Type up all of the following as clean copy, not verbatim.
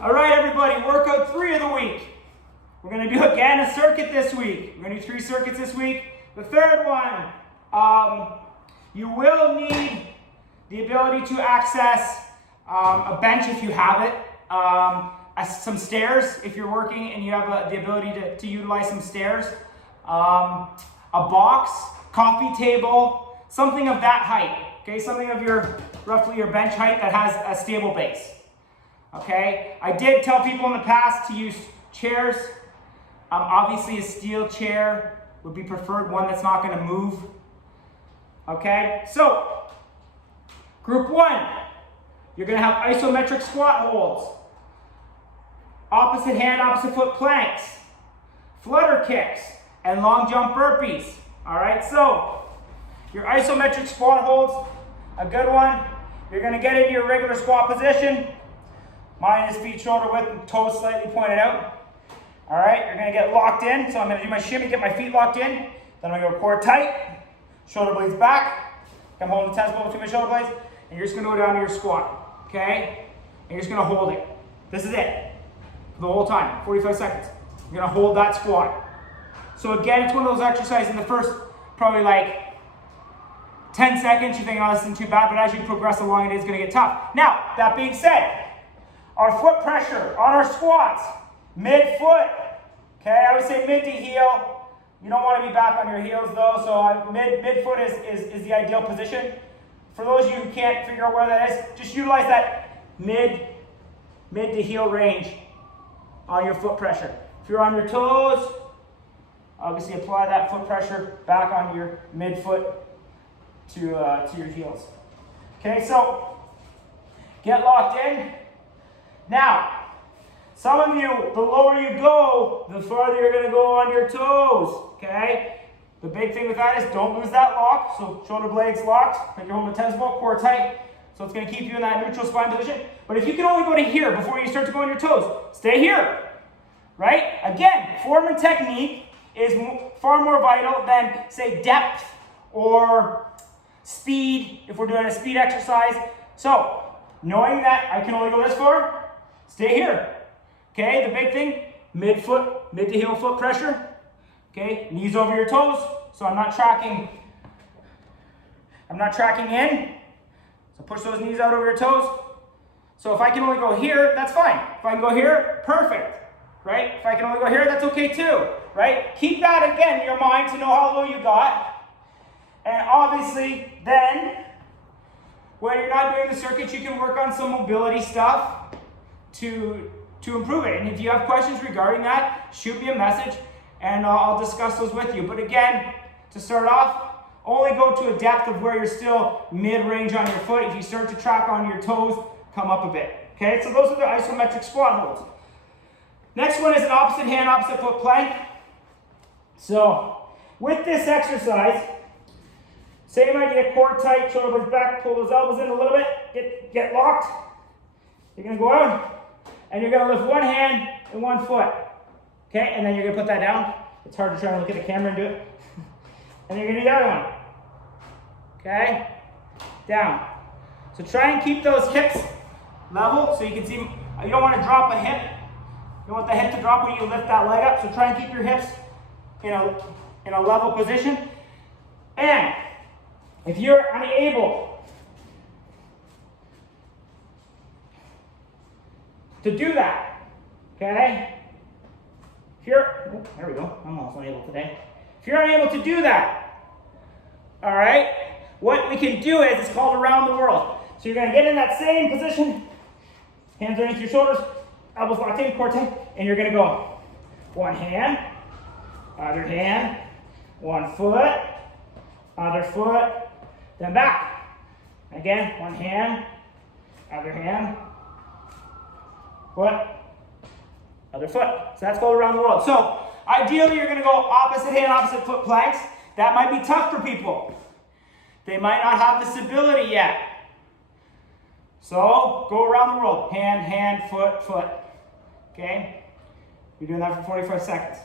All right, everybody, workout 3 of the week. We're going to do again a circuit this week. We're going to do 3 circuits this week. The third one, you will need the ability to access a bench if you have it, some stairs if you're working and you have the ability to utilize some stairs, a box, coffee table, something of that height. Okay, something of roughly your bench height that has a stable base. Okay, I did tell people in the past to use chairs. Obviously a steel chair would be preferred, one that's not going to move. Okay, so group 1, you're going to have isometric squat holds, opposite hand, opposite foot planks, flutter kicks, and long jump burpees. All right, so your isometric squat holds, a good one. You're going to get into your regular squat position. Mine is feet shoulder width and toes slightly pointed out. All right, you're going to get locked in. So I'm going to do my shimmy, get my feet locked in. Then I'm going to go core tight, shoulder blades back. I'm holding the tennis ball between my shoulder blades. And you're just going to go down to your squat, okay? And you're just going to hold it. This is it for the whole time, 45 seconds. You're going to hold that squat. So again, it's one of those exercises in the first probably like 10 seconds, you think, oh, this isn't too bad, but as you progress along, it is going to get tough. Now, that being said, our foot pressure on our squats, mid-foot, okay? I would say mid to heel. You don't want to be back on your heels though, so mid-foot is the ideal position. For those of you who can't figure out where that is, just utilize that mid to heel range on your foot pressure. If you're on your toes, obviously apply that foot pressure back on your mid-foot to your heels. Okay, so get locked in. Now, some of you, the lower you go, the farther you're going to go on your toes, okay? The big thing with that is don't lose that lock. So shoulder blades locked, like you're holding a tennis ball, core tight. So it's going to keep you in that neutral spine position. But if you can only go to here before you start to go on your toes, stay here, right? Again, form and technique is far more vital than, say, depth or speed, if we're doing a speed exercise. So, knowing that I can only go this far, stay here. Okay, the big thing, mid to heel foot pressure. Okay, knees over your toes, so I'm not tracking in. So push those knees out over your toes. So if I can only go here, that's fine. If I can go here, perfect. Right? If I can only go here, that's okay too. Right? Keep that again in your mind to know how low you got. And obviously, then, when you're not doing the circuits, you can work on some mobility stuff to improve it. And if you have questions regarding that, shoot me a message and I'll discuss those with you. But again, to start off, only go to a depth of where you're still mid-range on your foot. If you start to track on your toes, come up a bit. Okay, so those are the isometric squat holds. Next one is an opposite hand, opposite foot plank. So, with this exercise, same idea, core tight, shoulder blades back, pull those elbows in a little bit, get locked. You're going to go out, and you're going to lift one hand and one foot. Okay, and then you're going to put that down. It's hard to try and look at the camera and do it. And you're going to do the other one. Okay, down. So try and keep those hips level so you can see, you don't want to drop a hip. You want the hip to drop when you lift that leg up, so try and keep your hips in a level position. And if you're unable to do that, okay? There we go, I'm also unable today. If you're unable to do that, all right, what we can do is, it's called around the world. So you're gonna get in that same position, hands underneath your shoulders, elbows locked in, core tight, and you're gonna go one hand, other hand, one foot, other foot, then back. Again, one hand, other hand, foot, other foot. So that's called around the world. So ideally, you're going to go opposite hand, opposite foot planks. That might be tough for people. They might not have this ability yet. So go around the world. Hand, hand, foot, foot. Okay? You're doing that for 45 seconds.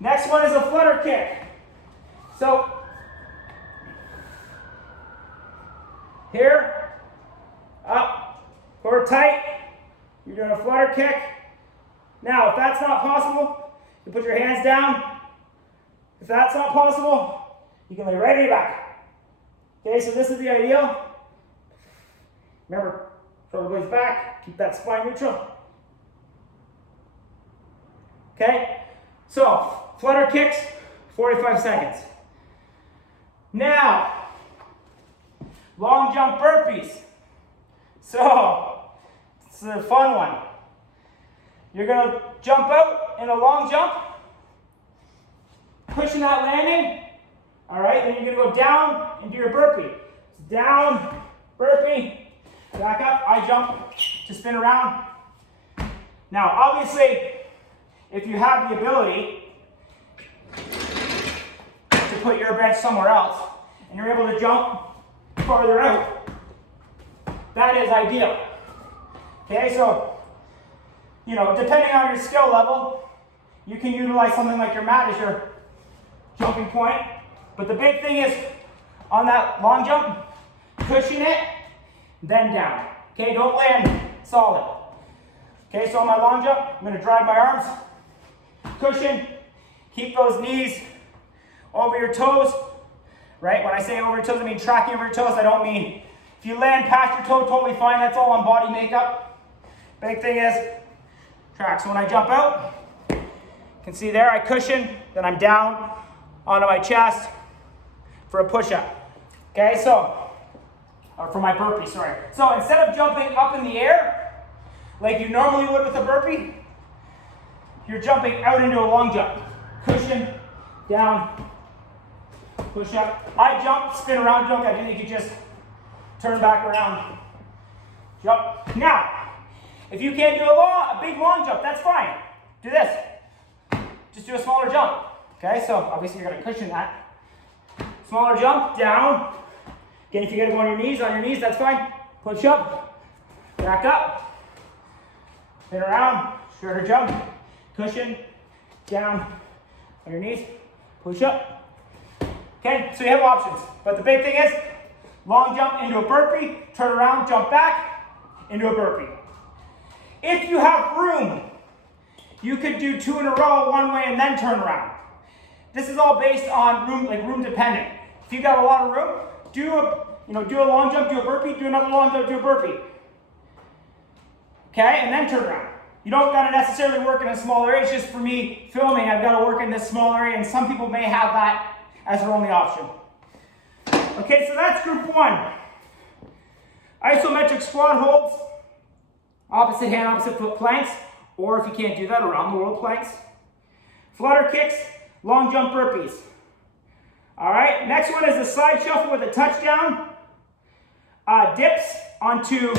Next one is a flutter kick. So here, up, core tight, You're doing a flutter kick. Now, if that's not possible, you put your hands down. If that's not possible, you can lay right on your back. Okay, so this is the ideal. Remember, shoulder blades back, keep that spine neutral. Okay, so flutter kicks, 45 seconds. Now, long jump burpees. So, it's a fun one. You're gonna jump out in a long jump, pushing that landing. All right, then you're gonna go down and do your burpee. Down, burpee, back up, I jump to spin around. Now, obviously, if you have the ability to put your bench somewhere else and you're able to jump farther out, that is ideal. Okay, so, depending on your skill level, you can utilize something like your mat as your jumping point. But the big thing is, on that long jump, cushion it, then down. Okay, don't land solid. Okay, so on my long jump, I'm gonna drive my arms, cushion, keep those knees over your toes, right? When I say over your toes, I mean tracking over your toes. I don't mean, if you land past your toe, totally fine. That's all on body makeup. Big thing is, track. So when I jump out, you can see there, I cushion, then I'm down onto my chest for a push-up. Okay, or for my burpee, sorry. So instead of jumping up in the air, like you normally would with a burpee, you're jumping out into a long jump. Cushion, down, push up. I jump, spin around jump. I think you could just turn back around, jump. Now, if you can't do a big long jump, that's fine. Do this. Just do a smaller jump. Okay, so obviously you're gonna cushion that. Smaller jump, down. Again, if you gotta go on your knees, that's fine. Push up, back up, spin around, shorter jump, cushion, down, on your knees, push up. Okay, so you have options. But the big thing is, long jump into a burpee, turn around, jump back, into a burpee. If you have room, you could do 2 in a row, one way, and then turn around. This is all based on room dependent. If you got a lot of room, do a long jump, do a burpee, do another long jump, do a burpee. Okay, and then turn around. You don't gotta necessarily work in a small area. It's just for me filming, I've gotta work in this small area, and some people may have that as their only option. Okay, so that's group 1. Isometric squat holds, opposite hand, opposite foot planks, or if you can't do that, around the world planks. Flutter kicks, long jump burpees. All right, next one is the side shuffle with a touchdown. Dips onto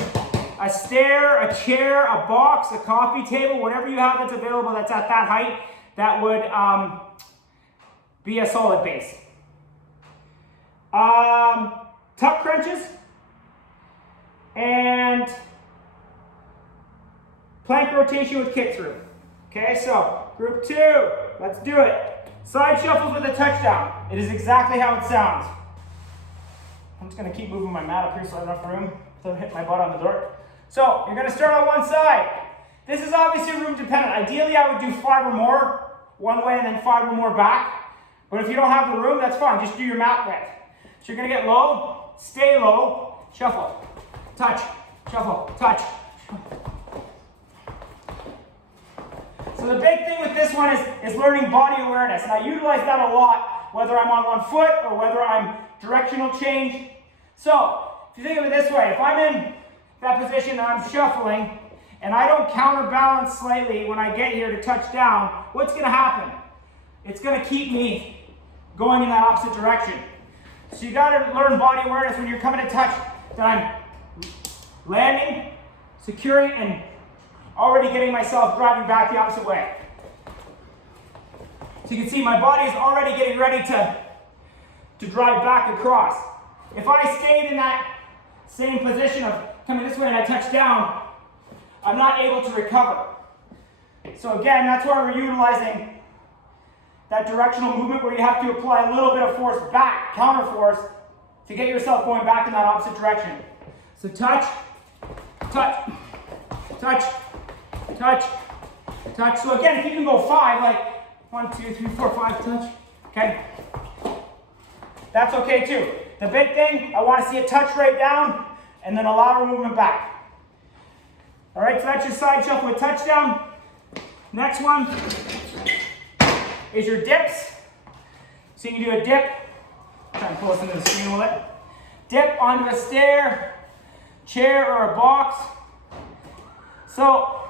a stair, a chair, a box, a coffee table, whatever you have that's available that's at that height, that would be a solid base. Tuck crunches and plank rotation with kick through. Okay, so group 2, let's do it. Side shuffles with a touchdown. It is exactly how it sounds. I'm just gonna keep moving my mat up here so I have enough room to hit my butt on the door. So you're gonna start on one side. This is obviously room dependent. Ideally, I would do 5 or more one way and then 5 or more back. But if you don't have the room, that's fine. Just do your mat width. So you're gonna get low, stay low, shuffle, touch, shuffle, touch. So the big thing with this one is learning body awareness. And I utilize that a lot, whether I'm on one foot or whether I'm directional change. So if you think of it this way, if I'm in that position and I'm shuffling and I don't counterbalance slightly when I get here to touch down, what's gonna happen? It's gonna keep me going in that opposite direction. So you gotta learn body awareness when you're coming to touch, that I'm landing, securing, and already getting myself driving back the opposite way. So you can see my body is already getting ready to drive back across. If I stayed in that same position of coming this way and I touch down, I'm not able to recover. So again, that's why we're utilizing that directional movement where you have to apply a little bit of force back, counter force, to get yourself going back in that opposite direction. So touch, touch, touch, touch, touch. So again, if you can go 5, like 1, 2, 3, 4, 5, touch, okay? That's okay too. The big thing, I want to see a touch right down and then a lateral movement back. All right, so that's your side shuffle with touchdown. Next one is your dips. So you can do a dip. Try and pull this into the screen with it. Dip onto a stair, chair, or a box. So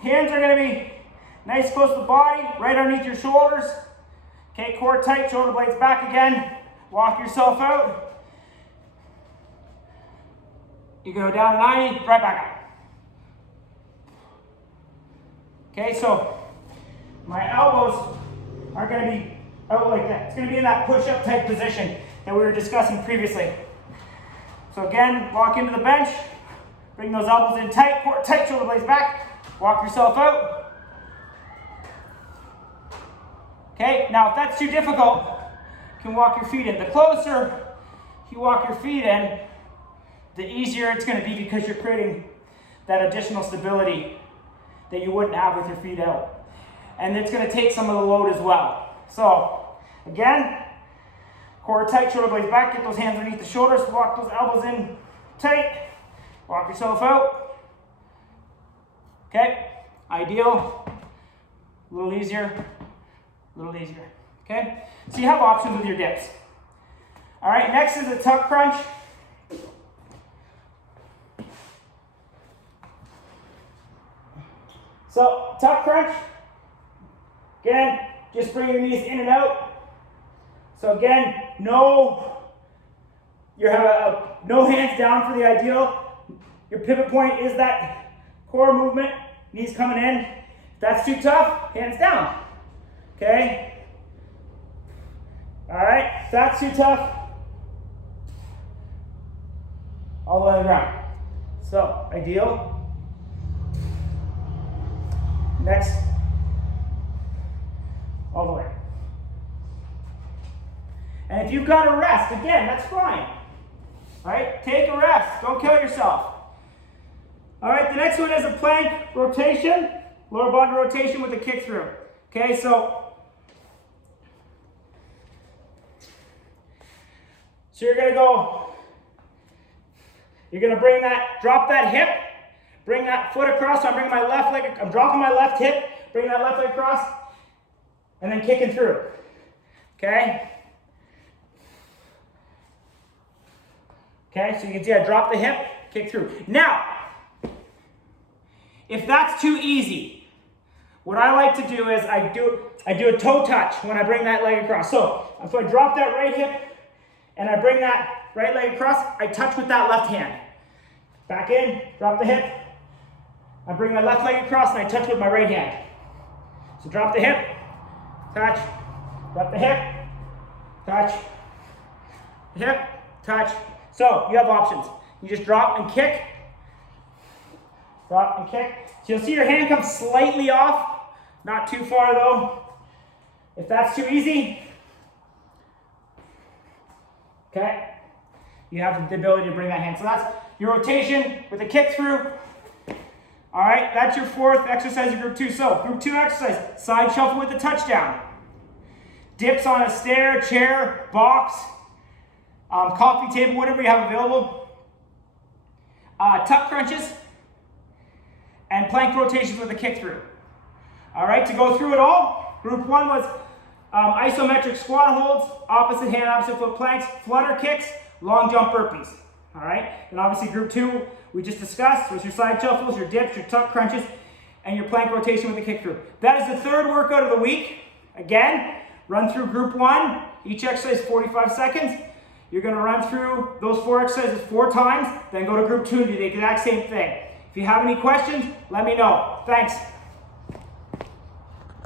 hands are going to be nice close to the body, right underneath your shoulders. Okay, core tight, shoulder blades back again. Walk yourself out. You go down to 90, right back up. Okay, so my elbows are going to be out like that. It's going to be in that push-up type position that we were discussing previously. So again, walk into the bench, bring those elbows in tight, core tight, shoulder blades back, walk yourself out. Okay, now if that's too difficult, you can walk your feet in. The closer you walk your feet in, the easier it's going to be because you're creating that additional stability that you wouldn't have with your feet out. And it's going to take some of the load as well. So, again, core tight, shoulder blades back, get those hands underneath the shoulders, walk those elbows in tight, walk yourself out. Okay, ideal, a little easier, a little easier. Okay, so you have options with your dips. All right, next is a tuck crunch. So, tuck crunch, again, just bring your knees in and out. So again, no hands down for the ideal. Your pivot point is that core movement, knees coming in. If that's too tough, hands down. Okay? All right, if that's too tough, all the way to the ground. So, ideal. Next, all the way. And if you've got to rest, again, that's fine. All right, take a rest. Don't kill yourself. All right, the next one is a plank rotation, lower body rotation with a kick through. Okay, so you're going to go, you're going to bring that, drop that hip, bring that foot across. So I'm bringing my left leg, I'm dropping my left hip, bring that left leg across, and then kicking through. Okay? Okay, so you can see I drop the hip, kick through. Now, if that's too easy, what I like to do is I do a toe touch when I bring that leg across. So I drop that right hip, and I bring that right leg across, I touch with that left hand. Back in, drop the hip, I bring my left leg across, and I touch with my right hand. So drop the hip, touch, drop the hip, touch, hip, touch. So you have options. You just drop and kick, drop and kick. So you'll see your hand come slightly off, not too far though. If that's too easy, okay, you have the ability to bring that hand. So that's your rotation with a kick through. All right, that's your fourth exercise of group 2. So group 2 exercise, side shuffle with a touchdown. Dips on a stair, chair, box, coffee table, whatever you have available. Tuck crunches and plank rotations with a kick through. All right, to go through it all, group 1 was isometric squat holds, opposite hand, opposite foot planks, flutter kicks, long jump burpees. All right, and obviously group 2 we just discussed was your side shuffles, your dips, your tuck crunches, and your plank rotation with a kick through. That is the third workout of the week. Again, run through group 1, each exercise 45 seconds. You're going to run through those 4 exercises 4 times, then go to group 2 and do the exact same thing. If you have any questions, let me know. Thanks.